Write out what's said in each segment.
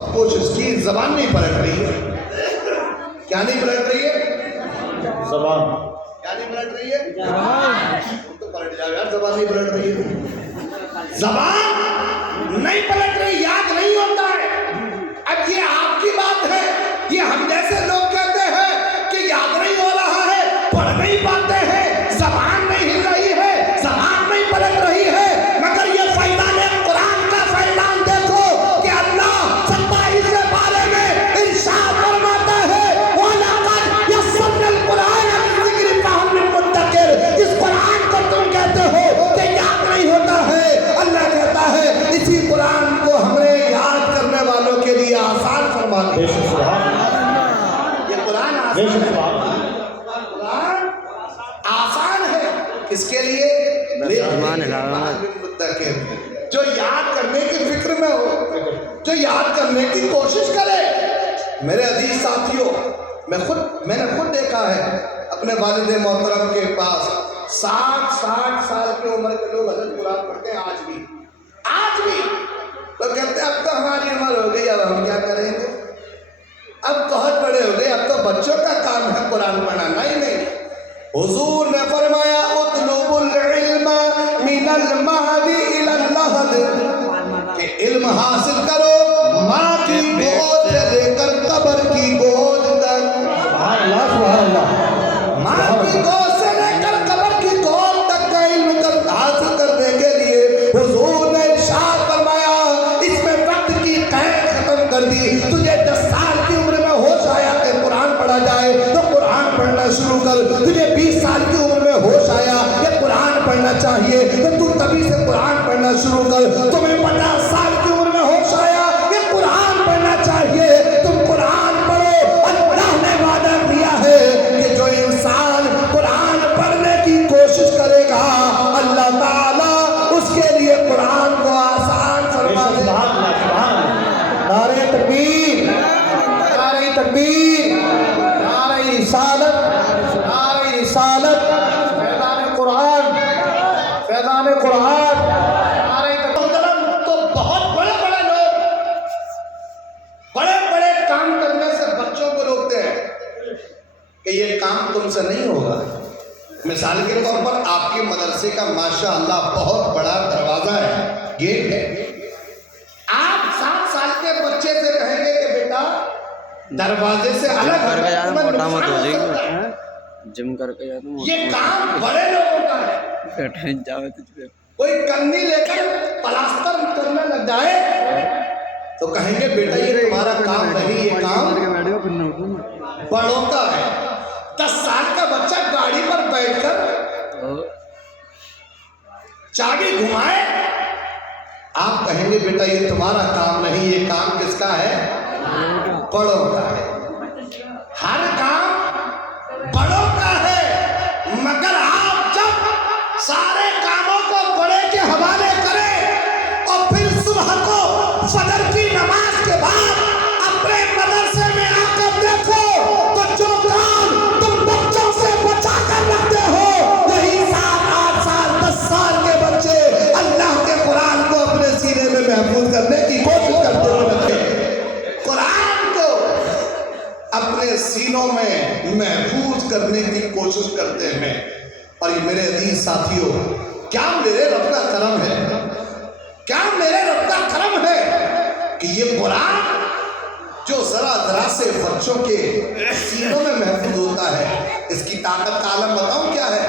کوشش کی، زبان نہیں پلٹ رہی ہے. کیا نہیں پلٹ رہی ہے؟ زبان. کیا نہیں پلٹ رہی ہے؟ تو پلٹ جاؤ یار، زبان نہیں پلٹ رہی ہے. زبان نہیں پلٹ رہی، یاد نہیں ہوتا ہے. اب یہ آپ کی بات ہے، یہ ہم جیسے لوگ کہتے ہیں کہ یاد نہیں ہو رہا ہے، پڑھ نہیں پاتے ہیں، زبان نہیں ہل رہی ہے، زبان نہیں پلٹ رہی ہے. مگر یہ فیضان قرآن کا فیضان دیکھو کہ اللہ 27 بارے میں ارشاد فرماتا ہے وَلَقَدْ يَسَّرْنَا الْقُرْآنَ لِلذِّكْرِ فَهَلْ مِن مُدَّكِرٍ. اس قرآن کو تم کہتے ہو کہ یاد نہیں ہوتا ہے، اللہ کہتا ہے اسی قرآن کو ہم نے یاد کرنے والوں کے لیے آسان فرما دیا. یہ قرآن آسان ہے کس کے لیے؟ جو یاد کرنے کی فکر میں ہو، جو یاد کرنے کی کوشش کرے. میرے عزیز ساتھیوں، میں نے خود دیکھا ہے اپنے والد محترم کے پاس 60 سال کی عمر کے لوگ حضرت قرآن پڑھتے ہیں آج بھی. تو کہتے ہیں اب تو ہماری عمر ہو گئی، اب ہم کیا کریں گے، اب بہت بڑے ہو گئے، اب تو بچوں کا کام ہے قرآن پڑھانا. نہیں، حضور نے فرمایا اطلب العلم من المہد الى اللحد، کہ علم حاصل کرو ماں کی گود سے لے کر قبر کی گود تک. ماں کی گود سے لے کر قبر کی گود تک کا علم حاصل کرنے کے لیے حضور نے ارشاد فرمایا اس میں وقت کی قید ختم کر دی. تجھے 10 سال کی عمر میں ہوش آیا کہ قرآن پڑھا جائے تو قرآن پڑھنا شروع کر. تجھے 20 سال کی عمر میں ہوش آیا کہ قرآن پڑھنا چاہیے تو تو تبھی سے قرآن پڑھنا شروع کر. تمہیں 50 سال کی عمر میں ہوش آیا کہ قرآن پڑھنا چاہیے، تم قرآن پڑھو. اللہ نے وعدہ دیا ہے کہ جو انسان قرآن پڑھنے کی کوشش کرے گا اللہ تعالیٰ اس کے لیے قرآن کو آسان فرما دے گا. نعرہ تکبیر، نعرہ تکبیر، نعرہ رسالت، نعرہ رسالت، فیضان قرآن، فیضان قرآن، نعرہ تکبیر. تو بہت بڑے لوگ بڑے کام کرنے سے بچوں کو روکتے ہیں کہ یہ کام تم سے نہیں ہوگا. مثال کے طور پر آپ کے مدرسے کا ماشاءاللہ بہت بڑا دروازہ ہے، گیٹ ہے. آپ 7 سال کے بچے سے کہیں گے کہ بیٹا دروازے سے الگ جم کر کے جاتا ہوں. یہ کام بڑے لوگوں کا ہے. کوئی کنی لے کر پلاسٹر کرنے لگ جائے تو کہیں گے بیٹا یہ تمہارا کام نہیں، یہ کام بڑوں کا ہے. 10 سال کا بچہ گاڑی پر بیٹھ کر چابی گھمائے، آپ کہیں گے بیٹا یہ تمہارا کام نہیں، یہ کام کس کا ہے؟ بڑوں کا ہے. ہر کام بڑوں کا ہے. مگر آپ جب سارے کاموں کو بڑے کے حوالے کریں اور پھر صبح کو فجر کی نماز کے بعد اپنے مدرسے میں آ کر دیکھو تو جو کام تم بچوں سے بچا کر رکھتے ہو وہی 7 8 سال 10 سال کے بچے اللہ کے قرآن کو اپنے سینے میں محفوظ کرنے کی کوشش کرتے ہوئے قرآن کو اپنے سینوں میں محفوظ کرنے کی کوشش کرتے ہیں. اور یہ میرے عزیز ساتھیوں، کیا میرے رب کا کرم ہے، کیا میرے رب کا کرم ہے کہ یہ قرآن جو ذرا سے بچوں کے سینوں میں محفوظ ہوتا ہے، اس کی طاقت کا عالم بتاؤں کیا ہے.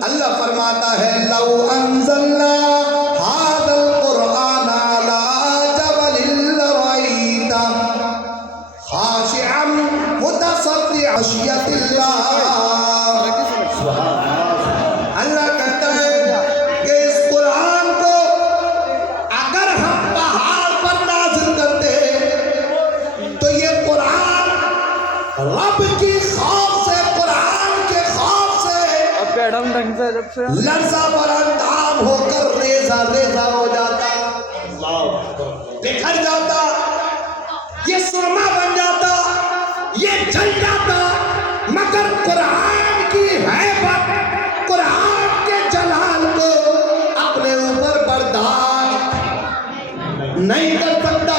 اللہ فرماتا ہے لو انزلنا هذا القرآن على جبل لرأيته خاشعا متصدعا من خشية الله. اللہ کہتا ہے کہ اس قرآن کو اگر ہم پہاڑ پر نازل کرتے تو یہ قرآن رب کی خوف سے، قرآن کے خوف سے لرزہ برانداب ہو کر ریزہ ہو جاتا، بکھر جاتا، یہ سرما بن جاتا، یہ جل جاتا. مگر قرآن کی ہیبت، قرآن کے جلال کو اپنے اوپر برداشت نہیں کر سکتا.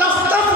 10-10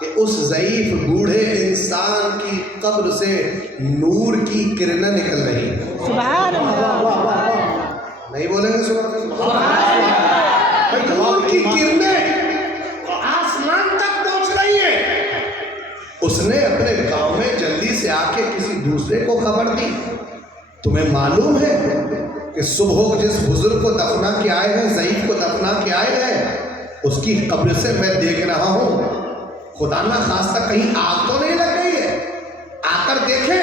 کہ اس ضعیف بوڑھے انسان کی قبر سے نور کی کرنیں نکل رہی ہیں. سبحان اللہ. نہیں بولیں گے سبحان اللہ؟ نور کی کرنیں آسمان تک پہنچ رہی ہیں. اس نے اپنے گاؤں میں جلدی سے آ کے کسی دوسرے کو خبر دی. تمہیں معلوم ہے کہ صبح جس بزرگ کو دفنا کے آئے ہیں، ضعیف کو دفنا کے آئے ہیں، اس کی قبر سے میں دیکھ رہا ہوں خدا نہ خواستہ کہیں آگ تو نہیں لگ گئی ہے. آ کر دیکھے،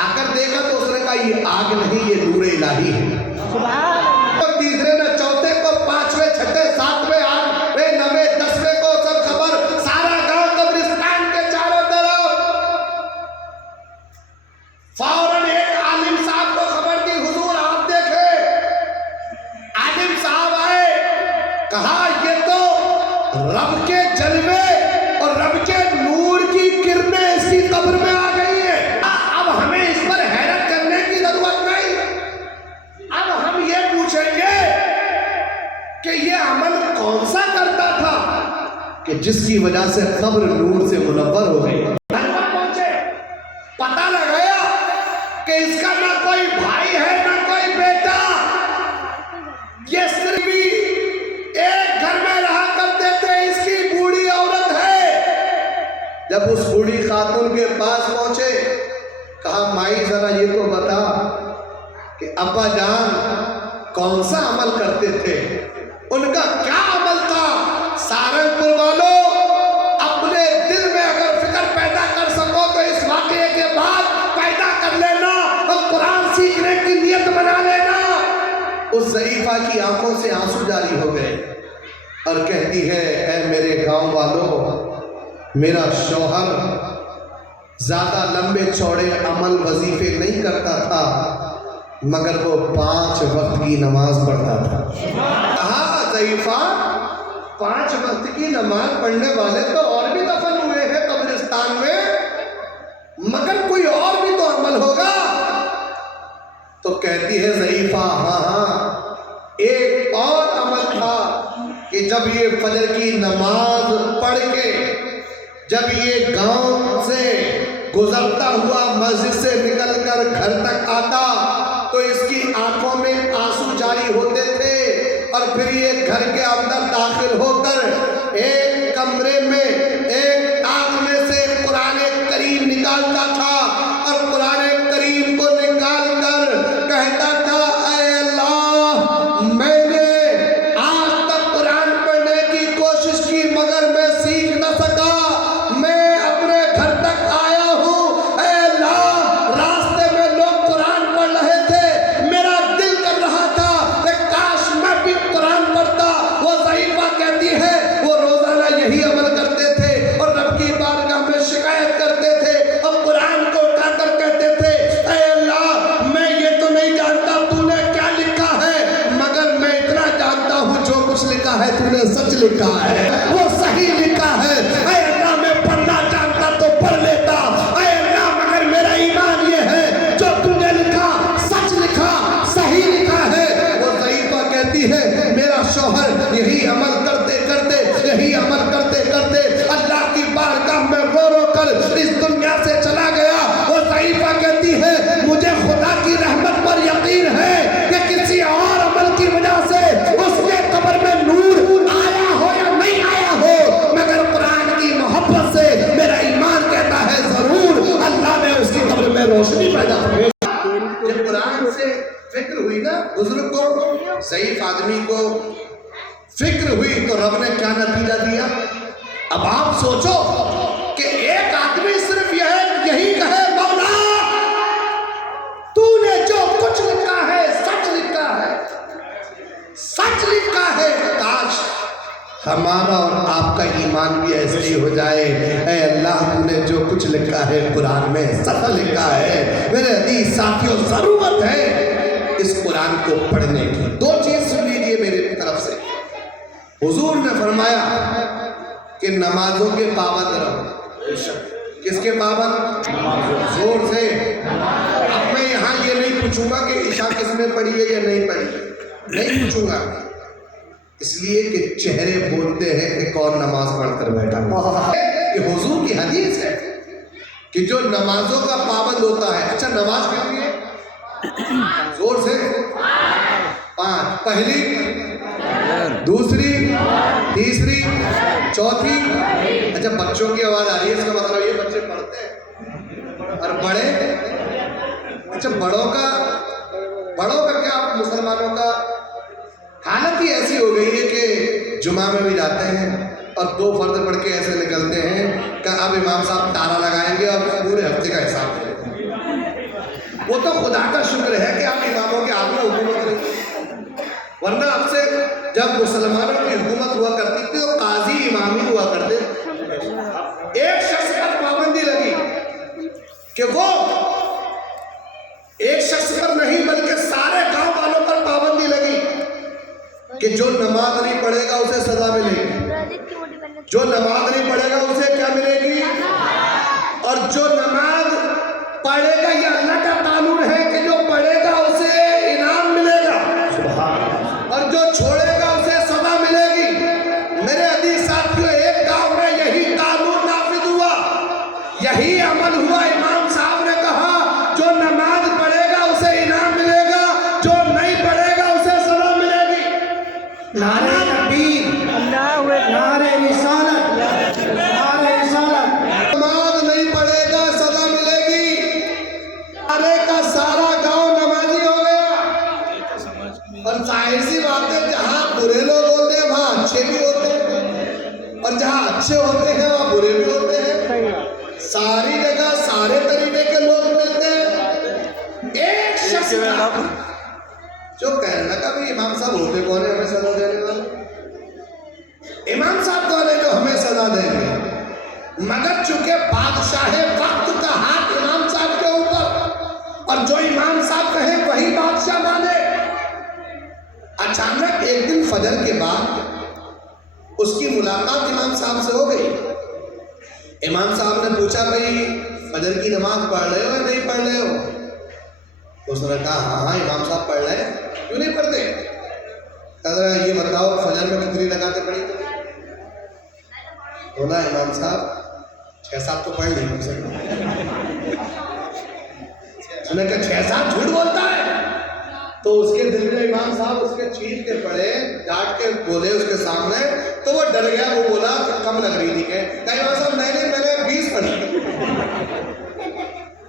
آ کر دیکھا تو اس نے کہا یہ آگ نہیں، یہ نور الہی ہے. اور تیسرے نے چوتھے کو، پانچویں، چھٹے، ساتویں، آٹھویں، نویں، دسویں کو سب خبر. سارا گاؤں قبرستان کے چاروں طرف. فوراً ایک عالم صاحب کو خبر دی، حضور آپ دیکھے. عالم صاحب آئے، کہا یہ تو رب کے جلوے اور رب کے نور کی کرنیں اس کی قبر میں آ گئی ہیں. اب ہمیں اس پر حیرت کرنے کی ضرورت نہیں. اب ہم یہ پوچھیں گے کہ یہ عمل کون سا کرتا تھا کہ جس کی وجہ سے قبر نور سے منور ہو گئی. پہنچے، پتہ لگایا کہ اس کا نہ کوئی بھائی ہے نہ کوئی بیٹا. یہ صرف ایک گھر میں رہا کرتے تھے. اس کی بوڑھی عورت ہے. جب اس بوڑھی خاتون کے پاس پہنچے، کہا مائی ذرا یہ تو بتا کہ ابا جان کون سا عمل کرتے تھے، ان کا کیا عمل تھا. سہارنپور والوں، اپنے دل میں اگر فکر پیدا کر سکو تو اس واقعے کے بعد پیدا کر لینا اور قرآن سیکھنے کی نیت بنا لینا. اس ضعیفہ کی آنکھوں سے آنسو جاری ہو گئے اور کہتی ہے اے میرے گاؤں والوں، میرا شوہر زیادہ لمبے چوڑے عمل وظیفے نہیں کرتا تھا، مگر وہ 5 وقت کی نماز پڑھتا تھا. کہا ضعیفہ 5 وقت کی نماز پڑھنے والے تو اور بھی دفن ہوئے ہیں قبرستان میں، مگر کوئی اور بھی تو عمل ہوگا. تو کہتی ہے ضعیفہ ہاں ایک اور عمل تھا کہ جب یہ فجر کی نماز پڑھ کے جب یہ گاؤں سے گزرتا ہوا مسجد سے نکل کر گھر تک آتا تو اس کی آنکھوں میں آنسو جاری ہوتے تھے. اور پھر یہ گھر کے اندر داخل ہو کر ایک کمرے میں ایک آنکھ میں سے قرآن کریم نکالتا تھا اور قرآن کریم کو نکال کر کہتا تھا اے اللہ، میں نے آج تک قرآن پڑھنے کی کوشش کی مگر میں سیکھ نہ سکا. میں اپنے گھر تک آیا ہوں، اے اللہ راستے میں لوگ قرآن پڑھ رہے تھے، میرا دل کر رہا تھا کہ کاش میں بھی قرآن پڑھتا. وہ ضعیفہ کہتی ہے وہ روزانہ یہی عمل کرتے تھے اور رب کی بارگاہ میں شکایت کرتے تھے اور قرآن کو اٹھا کر کہتے تھے اے اللہ میں یہ تو نہیں جانتا تو نے کیا لکھا ہے، مگر میں اتنا جانتا ہوں جو کچھ لکھا ہے تو نے سچ لکھا ہے، وہ صحیح لکھا ہے. اے اللہ میں پڑھنا چاہتا تو پڑھ لیتا. اے اللہ مگر میرا ایمان یہ ہے جو تو نے لکھا سچ لکھا، صحیح لکھا ہے. وہ ضعیفہ کہتی ہے میرا شوہر یہی عمل کرتے کرتے یہی عمل کرتے کرتے اللہ کی بارگاہ میں رو رو کر اس دنیا سے چلا گیا. وہ ضعیفہ کہتی ہے مجھے خدا کی رحمت پر یقین ہے کہ کسی اور عمل کی وجہ سے اس کے قبر میں نور آیا ہو یا نہیں آیا ہو، مگر قرآن کی محبت سے میرا ایمان کہتا ہے ضرور اللہ نے اس کی قبر میں روشنی پیدا کی. جب قرآن سے فکر ہوئی نا بزرگ کو، ضعیف آدمی کو فکر ہوئی تو رب نے کیا نتیجہ دیا. اب آپ سوچو کہ ایک آدمی صرف یہی کہے مولا تو نے جو کچھ لکھا ہے سچ لکھا ہے، سچ لکھا ہے. کاش ہمارا اور آپ کا ایمان بھی ایسے ہی ہو جائے. اے اللہ تو نے جو کچھ لکھا ہے قرآن میں سچ لکھا ہے. میرے عزیز ساتھیوں ضرورت ہے اس قرآن کو پڑھنے کی. 2 چیز سن لیجئے میرے طرف سے. حضور نے فرمایا کہ نمازوں کے پابند رہو. کس کے پابند؟ زور سے. اب میں یہاں یہ نہیں پوچھوں گا کہ عشاء کس نے پڑھی ہے یا نہیں پڑھی ہے، نہیں پوچھوں گا. اس لیے کہ چہرے بولتے ہیں کہ کون نماز پڑھ کر بیٹھا ہوا ہے۔ یہ حضور کی حدیث ہے کہ جو نمازوں کا پابند ہوتا ہے۔ اچھا نماز کتنی ہے؟ زور سے 5، پہلی، دوسری، تیسری، چوتھی۔ اچھا بچوں کی آواز آ رہی ہے، اس کا مطلب یہ بچے پڑھتے ہیں اور بڑے؟ اچھا بڑوں کا کیا؟ مسلمانوں کا حالت ہی ایسی ہو گئی ہے کہ جمعہ میں بھی جاتے ہیں اور 2 فرض پڑھ کے ایسے نکلتے ہیں کہ اب امام صاحب تارا لگائیں گے اور پورے ہفتے کا حساب دیں گے۔ وہ تو خدا کا شکر ہے کہ آپ اماموں کے ہاتھ میں حکومت نہیں، ورنہ اب سے جب مسلمانوں کی حکومت ہوا کرتی تھی تو قاضی امام ہی ہوا کرتے۔ ایک شخص پر پابندی لگی کہ وہ ایک شخص پر نہیں بلکہ سارے گاؤں والوں پر پابندی لگی کہ جو نماز نہیں پڑھے گا اسے سزا ملے گی، جو نماز نہیں پڑھے گا اسے کیا ملے گی، اور جو نماز پڑھے گا یہ اللہ کا قانون ہے کہ جو پڑھے گا اسے انعام ملے گا اور جو چھوڑے گا اسے سزا ملے گی۔ میرے عزیز ساتھیوں، ایک گاؤں میں یہی قانون نافذ ہوا، یہی عمل ہوا۔ امام صاحب نے کہا جو نماز پڑھے گا اسے انعام ملے گا، جو نہیں پڑھے گا اسے سزا ملے گی۔ نعرہ تکبیر، نعرہ رسالت، نعرہ رسالت۔ نماز نہیں پڑھے گا سزا ملے گی۔ سارے کا سارا گاؤں نمازی ہو گیا، اور ظاہر سی بات ہے جہاں برے لوگ ہوتے ہیں وہاں اچھے بھی ہوتے ہیں، اور جہاں اچھے ہوتے ہیں وہاں برے بھی ہوتے ہیں۔ ساری جگہ سارے طریقے کے لوگ ملتے ہیں۔ ایک شخص تھا جو کہنے لگا بھی امام صاحب ہوتے کون ہیں ہمیں سزا دینے والے؟ امام صاحب کون ہے جو ہمیں سزا دیں گے؟ مگر چونکہ بادشاہ وقت کا ہاتھ امام صاحب کے اوپر، اور جو امام صاحب کہیں وہی بادشاہ مانے۔ اچانک ایک دن فجر کے بعد اس کی ملاقات امام صاحب سے ہو گئی۔ امام صاحب نے پوچھا بھائی فجر کی نماز پڑھ رہے ہو یا نہیں پڑھ رہے ہو؟ اس نے کہا ہاں امام صاحب پڑھ رہے ہیں۔ کیوں نہیں پڑھتے؟ حضرت یہ بتاؤ فجر میں کتنی رکعتیں پڑھی تم؟ بولا امام صاحب 6-7 تو پڑھ لی مجھ سے۔ اس نے کہا 6-7 جھوٹ بولتا ہے؟ تو اس کے دل میں امام صاحب اس کے چیخ کے پڑے، ڈانٹ کے بولے اس کے سامنے، تو وہ ڈر گیا۔ وہ بولا کہ کم لگ رہی تھی کہ امام صاحب نہیں میں نے 20 پڑھی۔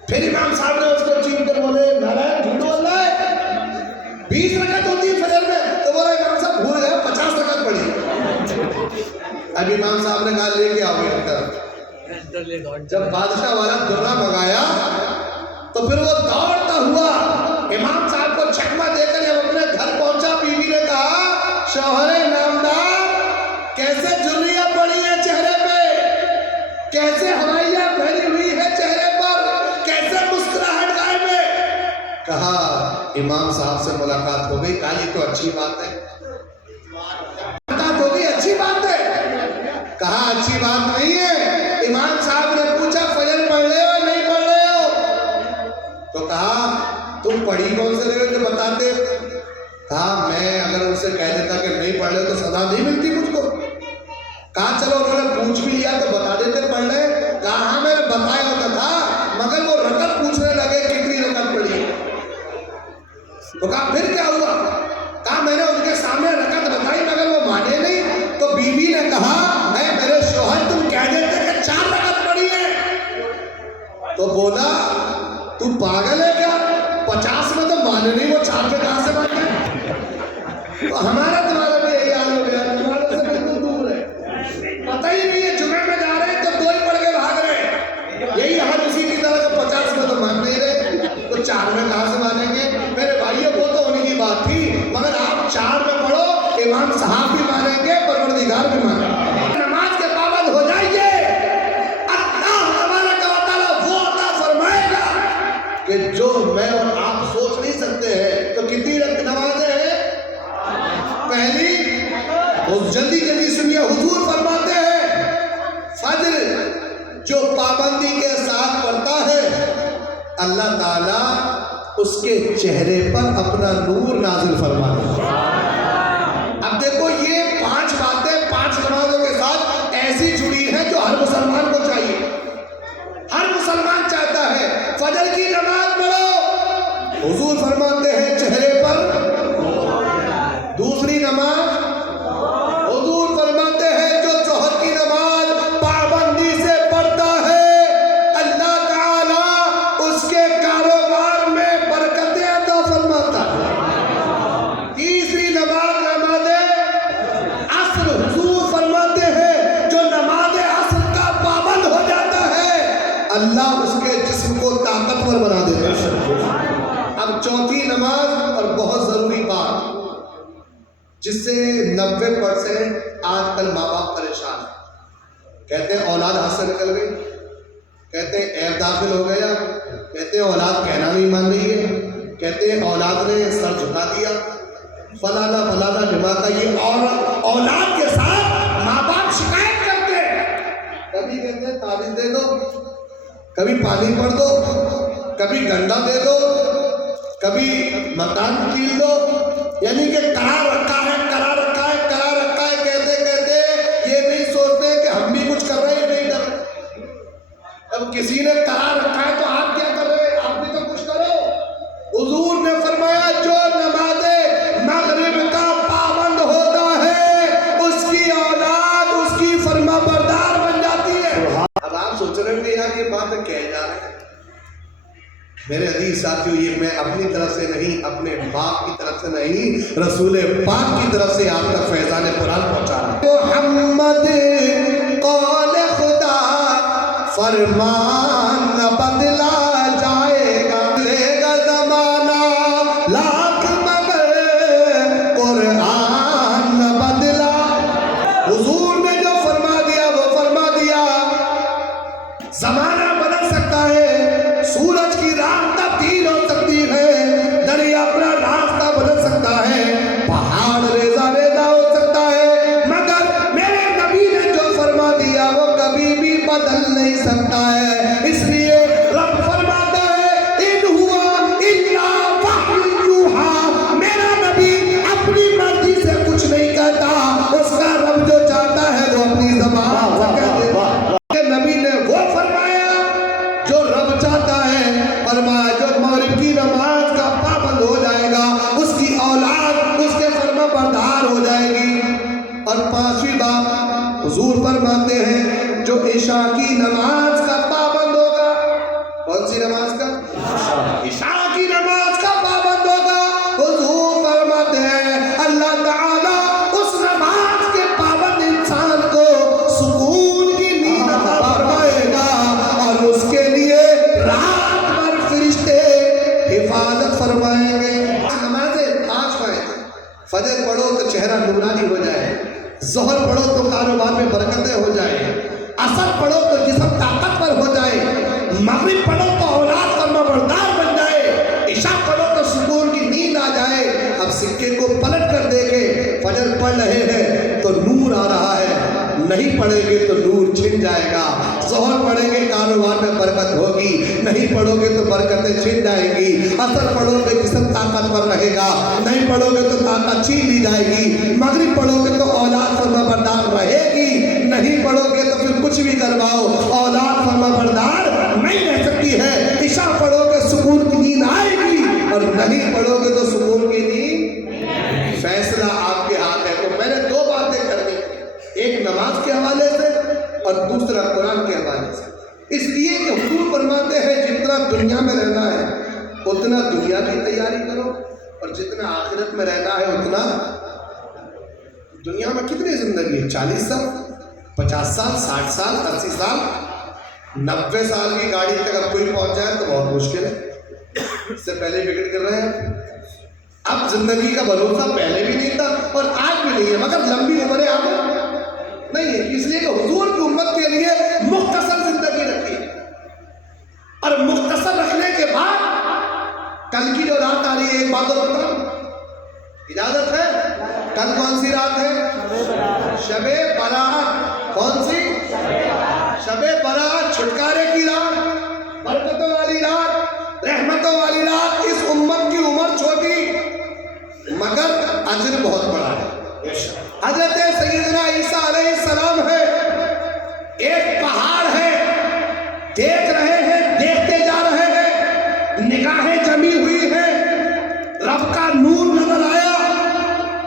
پھر امام صاحب نے اس کو چیخ کر بولے نارائن جھوٹ بول رہا ہے، 20 رکعت ہوتی ہے فجر میں؟ تو بولا امام صاحب بھول گئے 50 رکعت پڑھی۔ اب امام صاحب نے کہا لے کے آؤ گے۔ جب بادشاہ والا درہ منگایا تو پھر وہ دوڑتا ہوا امام صاحب کو چکمہ دے کر جب اپنے گھر پہنچا، بیوی نے کہا شوہر نامدار کیسے جھریاں پڑی ہیں چہرے پہ، کیسے ہوائیاں بھری ہوئی ہے چہرے پر، کیسے مسکراہٹ غائب ہے؟ کہا امام صاحب سے ملاقات ہو گئی۔ کہا یہ تو اچھی بات ہے، ملاقات ہو گئی اچھی بات ہے۔ کہا اچھی بات نہیں ہے۔ امام صاحب نے پوچھا فجر پڑھ رہے ہو نہیں پڑھ رہے ہو؟ تو کہا تم پڑھی کون سے رہے ہو جو بتاتے؟ کہا میں اگر ان سے کہہ دیتا کہ نہیں پڑھ رہے تو سزا نہیں ملتی مجھ کو۔ کہا چلو انہوں نے پوچھ بھی لیا تو بتا دیتے پڑھ رہے؟ کہا ہاں میں نے بتایا ہوتا تھا مگر وہ رکعت پوچھنے لگے کتنی رکعت پڑھی؟ تو کہا پھر کیا ہوا؟ کہا میں نے ان کے سامنے رکعت بتائی مگر وہ مانے نہیں۔ تو بیوی نے کہا اے میرے شوہر تم کہہ دیتے کہ 4 رکعت پڑھی ہے۔ تو بولا تو پاگل ہے کیا؟ 50 میں تو مانے نہیں، وہ 4 پہ کہاں سے مانے؟ تو ہمارا تمہارا بھی یہی حال ہو گیا، تمہارے سے بالکل دور ہے، پتہ ہی نہیں ہے جمعے میں جا رہے ہیں تو 2 ہی پڑھ کے بھاگ رہے ہیں۔ یہی حال اسی کی طرح 50 میں تو مان نہیں رہے تو 4 میں کہاں سے مانیں گے؟ میرے بھائیوں کو تو ان کی بات تھی، مگر آپ 4 میں پڑھو، امام صاحب بھی مانیں گے، پروردگار بھی مانیں گے۔ نماز کے پابند ہو جائیے، اللہ تبارک و تعالیٰ وہ عطا فرمائے گا کہ جو میں اور آپ سوچ نہیں سکتے ہیں۔ تو کتنی نمازیں ہیں؟ پہلی جلدی جلدی سنیے، حضور فرماتے ہیں فجر جو پابندی کے ساتھ پڑھتا ہے اللہ تعالیٰ اس کے چہرے پر اپنا نور نازل فرماتا ہے۔ اب دیکھو یہ جس سے 90% آج کل ماں باپ پریشان ہیں. کہتے ہیں اولاد ہاتھ سے نکل گئی, کہتے ہیں ایب داخل ہو گیا, کہتے ہیں اولاد کہنا نہیں مان رہی ہے, کہتے ہیں اولاد نے سر جھکا دیا, فلانا فلانا دماغ. یہ اور اولاد کے ساتھ ماں باپ شکایت کرتے ہیں. کبھی کہتے ہیں تعویذ دے دو, کبھی پانی پڑ دو, کبھی گنڈا دے دو, کبھی مکان کھیل دو. یعنی کہ کرا رکھا ہے, کرا رکھا ہے, کرا رکھا ہے. کہتے کہتے یہ نہیں سوچتے کہ ہم بھی کچھ کر رہے ہیں نہیں کر رہے. اب کسی نے کرا رکھا ہے تو آپ کیا کر رہے ہیں؟ آپ بھی تو کچھ کرو. حضور نے فرمایا جو نماز مغرب کا پابند ہوتا ہے اس کی اولاد اس کی فرما بردار بن جاتی ہے. اب آپ سوچ رہے ہیں یار یہ بات کہہ جا رہے ہیں. میرے عزیز ساتھیوں, یہ میں اپنی طرف سے نہیں, اپنے باپ کی طرف سے نہیں, رسول پاک کی طرف سے آپ تک فیضان قرآن پہنچا رہا ہوں. محمد قول خدا فرمان نہ بدلا جائے گا, لے گا زمانہ لاکھ مگر قرآن نہ بدلا. حضور نے جو فرما دیا وہ فرما دیا. زمانہ بدل سکتا ہے, سورج کی راہ تبدیل ہو سکتی ہے, دریا اپنا راستہ بدل سکتا ہے, پہاڑ ریزہ ریزہ ہو سکتا ہے, مگر میرے نبی نے جو فرما دیا وہ کبھی بھی بدل نہیں سکتا ہے. اس لیے رب فرماتا ہے ان ہوا الا وحی یوحی. میرا نبی اپنی مرضی سے کچھ نہیں کہتا, اس کا رب جو چاہتا ہے وہ اپنی زبان سے کہہ دیتا ہے. نبی نے وہ فرمایا جو رب چاہتا ہے. فرمایا جو مغرب کی نماز کا پابند ہو جائے گا اس کی اولاد اس کے فرما بردار ہو جائے گی. اور 5ویں بات حضور فرماتے ہیں جو عشاء کی نماز کا پابند ہوگا. کون سی نماز کا؟ عشاء کی نماز کا پابند ہوگا. حضور فرماتے ہیں اللہ تعالیٰ اس نماز کے پابند انسان کو سکون کی نیند عطا فرمائے گا, اور اس کے لیے رات بھر فرشتے حفاظت فرمائیں گے. نمازیں 5 فائدے. فجر پڑھو تو چہرہ نورانی ہو جائے, ظہر پڑھو تو کاروبار میں برکتیں ہو جائیں, عصر پڑھو تو جسم طاقتور ہو جائے, مغرب پڑھو تو اولاد فرما بردار بن جائے, عشاء پڑھو تو سکون کی نیند آ جائے. اب سکے کو پلٹ کر دیکھیں, فجر پڑھ رہے ہیں تو نور آ رہا ہے, نہیں پڑھیں گے تو نور چھن جائے گا. ظہر پڑھیں گے کاروبار میں برکت ہوگی, نہیں پڑھو گے تو برکتیں چھن جائیں گی. عصر پڑھو گے جسم طاقتور رہے گا, نہیں پڑھو گے تو طاقت چھین لی جائے گی. مغرب پڑھو گے تو اولاد فرما بردار رہے گی, نہیں پڑھو گے تو پھر کچھ بھی کرواؤ اولاد فرما بردار نہیں رہ سکتی ہے. عشاء پڑھو گے سکون کی نیند آئے گی, اور نہیں پڑھو گے تو سکون کی نیند. فیصلہ آپ کے ہاتھ ہے. تو میں نے 2 باتیں کرنی, ایک نماز کے حوالے سے اور دوسرا قرآن کے حوالے سے. اس لیے کہ حضور فرماتے ہیں جتنا دنیا میں رہنا ہے اتنا دنیا کی تیاری کرو, اور جتنا آخرت میں رہنا ہے اتنا. دنیا میں کتنی زندگی ہے؟ 40 سال, 50 سال, 60 سال, 80 سال, 90 سال کی گاڑی تک اب کوئی پہنچ جائے تو بہت مشکل ہے. اس سے پہلے فکر کر رہے ہیں. اب زندگی کا بھروسہ پہلے بھی نہیں تھا اور آج بھی نہیں ہے, مگر لمبی عمریں آپ نہیں ہے. اس لیے کہ حضور کی امت کے لیے مختصر زندگی رکھی, اور مختصر رکھنے کے بعد کل کی جو رات آ رہی ہے, ایک بات اور بتاؤں, اجازت ہے؟ کل کون سی رات ہے؟ شب برات. کون سی؟ شب برات, چھٹکارے کی رات, برکتوں والی رات, رحمتوں والی رات. اس امت کی عمر چھوٹی مگر اجر بہت بڑا ہے. حضرت سیدنا عیسیٰ علیہ السلام ہے, ایک پہاڑ ہے, دیکھ رہے ہیں, دیکھتے جا رہے ہیں, نگاہیں جمی ہوئی ہیں, رب کا نور نظر آیا.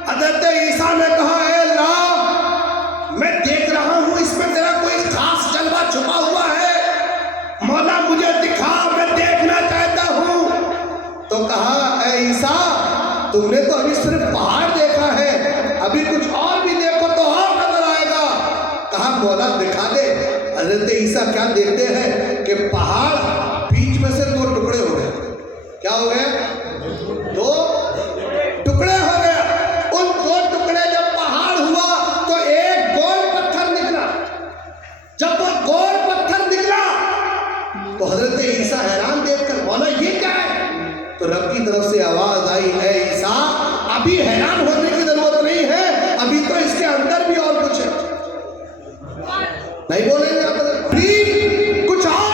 حضرت عیسیٰ نے کہا اے اللہ میں دیکھ رہا ہوں اس میں تیرا کوئی خاص جلوہ چھپا ہوا ہے, مولا مجھے دکھا, میں دیکھنا چاہتا ہوں. تو کہا اے عیسیٰ تم نے تو ابھی صرف پہاڑ دیکھا ہے, ابھی کچھ اور بھی دیکھو تو اور نظر آئے گا. کہا مولا دکھا دے. حضرت عیسیٰ کیا دیکھتے ہیں کہ پہاڑ بیچ میں سے 2 ٹکڑے ہو گئے. کیا ہو گئے؟ 2 ٹکڑے ہو گئے. ان 2 ٹکڑے طرف سے آواز آئی اے عیسیٰ ابھی حیران ہونے کی ضرورت نہیں ہے, ابھی تو اس کے اندر بھی اور کچھ ہے. نہیں بولیں گے آپ کچھ اور.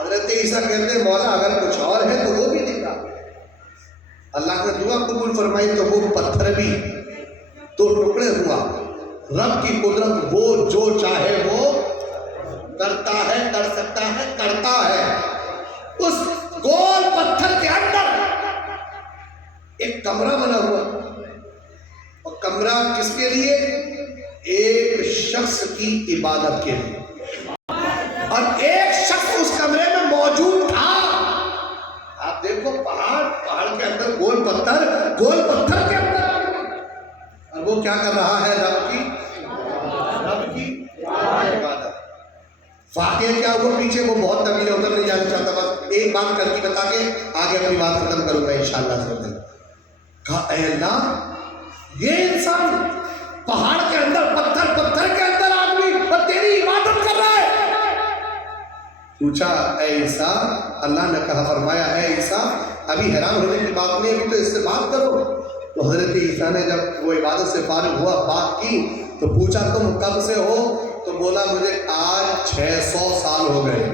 حضرت عیسیٰ کہتے ہیں مولا اگر کچھ اور ہے تو وہ بھی دکھا. اللہ نے دعا قبول فرمائی تو وہ پتھر بھی دو ٹکڑے ہوا. رب کی قدرت وہ جو چاہے وہ کرتا ہے, کر سکتا ہے, کرتا ہے. اس گول پتھر کے اندر ایک کمرہ بنا ہوا, اور کمرہ کس کے لیے؟ ایک شخص کی عبادت کے لیے. اور ایک شخص اس کمرے میں موجود تھا. آپ دیکھو پہاڑ کے اندر گول پتھر کے اندر, اور وہ کیا کر رہا ہے؟ رب کی عبادت. واقعہ کیا ہوا پیچھے وہ بہت طویل ہے, ادھر نہیں جانا چاہتا, بس ایک بات کر کے بتا کے آگے اپنی بات ختم کروں گا انشاءاللہ سے. کہا اے اللہ یہ انسان پہاڑ کے اندر پتھر کے اندر آدمی اور تیری عبادت کر رہا ہے. پوچھا اے عیسیٰ, اللہ نے کہا فرمایا اے عیسیٰ ابھی حیران ہونے کی بات نہیں, ابھی تو اس سے بات کرو. تو حضرت عیسیٰ نے جب وہ عبادت سے فارغ ہوا بات کی تو پوچھا تم کب سے ہو؟ تو بولا مجھے آج 600 سال ہو گئے.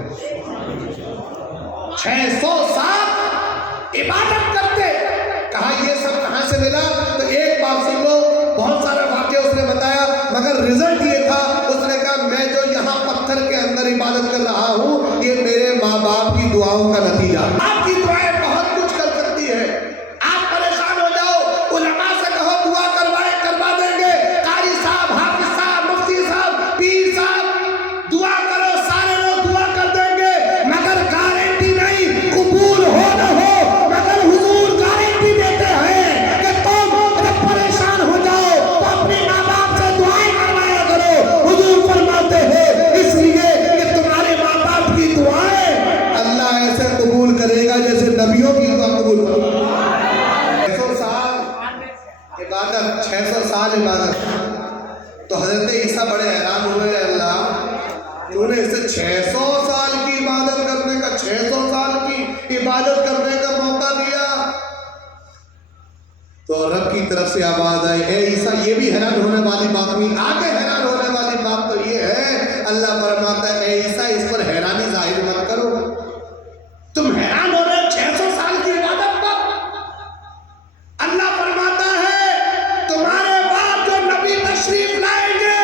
600 سال عبادت کرتے. کہا یہ سب کہاں سے ملا؟ تو ایک بات سن لو, بہت سارا واقعہ اس نے بتایا مگر رزلٹ یہ تھا. اس نے کہا میں جو یہاں پتھر کے اندر عبادت کر رہا ہوں یہ میرے ماں باپ کی دعاؤں کا نتیجہ. آپ کی دعائیں بہت کچھ کر سکتی ہے. آپ پریشان ہو جاؤ, علماء سے کہو دعا کروا دیں گے. قاری صاحب, حافظ صاحب, مفتی صاحب, پیر صاحب دعا کرو, سارے لوگ دعا کر دیں گے, مگر گارنٹی نہیں قبول ہو نہ ہو. مگر حضور گارنٹی دیتے ہیں کہ تم جب پریشان ہو جاؤ تو اپنے ماں باپ سے دعائیں کروایا کرو. حضور فرماتے ہیں اس لیے کہ تمہارے ماں باپ کی دعائیں اللہ ایسے قبول کرے گا جیسے نبیوں کی دعا قبول کرے گا. 600 سال عبادت. تو حضرت عیسیٰ بڑے حیران ہوئے, اللہ تو نے اسے 600 سال کی عبادت کرنے کا 600 سال کی عبادت کرنے کا موقع دیا. تو رب کی طرف سے آواز آئی اے عیسیٰ یہ بھی حیران ہونے والی بات نہیں, آگے حیران ہونے والی بات تو یہ ہے. اللہ فرماتا ہے اے عیسیٰ اس پر حیرانی ظاہر مت کرو. تم حیران ہو رہے 600 سال کی عبادت پر. اللہ فرماتا ہے تمہارے بعد جو نبی تشریف لائیں گے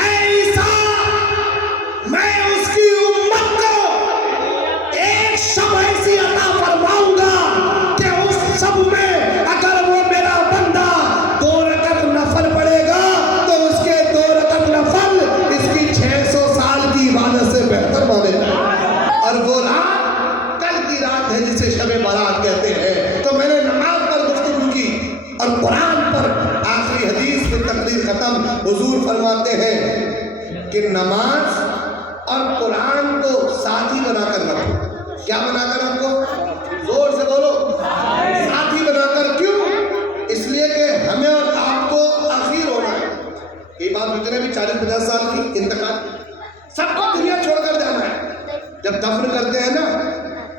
اے عیسیٰ میں اس کی امت کو ایک شب ایسی عطا فرماؤں گا کہ اس شب میں اگر وہ میرا بندہ 2 رکعت نفل پڑھے گا تو اس کے 2 رکعت نفل اس کی 600 سال کی عبادت سے بہتر مانے جائے. اور وہ رات کل کی رات ہے جسے شب برات کہتے ہیں. تو میں نے نماز پر گفتگو کی اور قرآن پر آخری حدیث میں تقریر ختم. حضور فرماتے ہیں کہ نماز اور قرآن کو ساتھی بنا کر رکھو. کیا بنا کر رکھو؟ زور سے بولو, ساتھی بنا کر. کیوں؟ اس لیے کہ ہمیں اور آپ کو اخیر ہونا ہے. یہ بات جتنے بھی 40-50 سال کی انتقال سب کو دنیا چھوڑ کر جانا ہے. جب دفن کرتے ہیں نا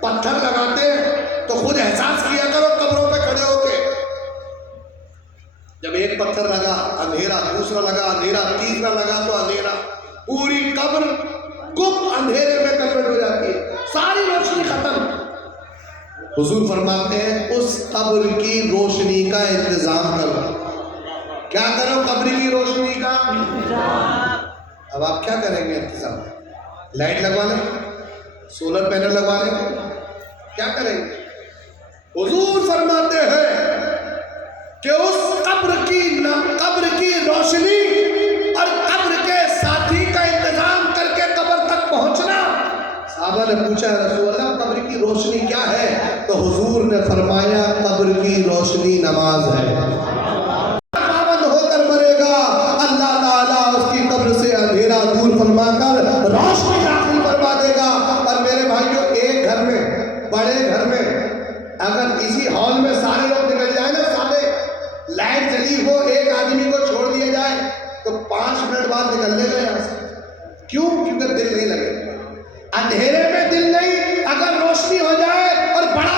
پتھر لگاتے ہیں تو خود احساس کیا کرو قبروں پہ کھڑے ہو کے. جب ایک پتھر لگا اندھیرا, دوسرا لگا اندھیرا, تیسرا لگا تو اندھیرا, پوری قبر گم اندھیرے میں کنورٹ ہو جاتی ہے, ساری روشنی ختم. حضور فرماتے ہیں اس قبر کی روشنی کا انتظام کرو. کیا کرو؟ قبر کی روشنی کا. اب آپ کیا کریں گے انتظام؟ لائٹ لگوا لیں, سولر پینل لگوا لیں, کیا کریں گے؟ حضور فرماتے ہیں کہ اس قبر کی روشنی اور قبر کے ساتھی کا انتظام کر کے قبر تک پہنچنا. صحابہ نے پوچھا رسول اللہ قبر کی روشنی کیا ہے؟ تو حضور نے فرمایا قبر کی روشنی نماز ہے. پابند ہو کر مرے گا اللہ تعالیٰ اس کی قبر سے اندھیرا دور فرما کر روشنی داخل فرما دے گا. اور میرے بھائیوں ایک گھر میں, بڑے گھر میں اگر اسی ہال میں سارے لوگ نکل جائیں نا, سارے لائٹ جلی ہو, ایک آدمی کو چھوڑ دیا جائے تو 5 منٹ بعد نکلنے گئے یہاں سے. کیوں؟ کیونکہ دل نہیں لگے. اندھیرے میں دل نہیں, اگر روشنی ہو جائے اور بڑا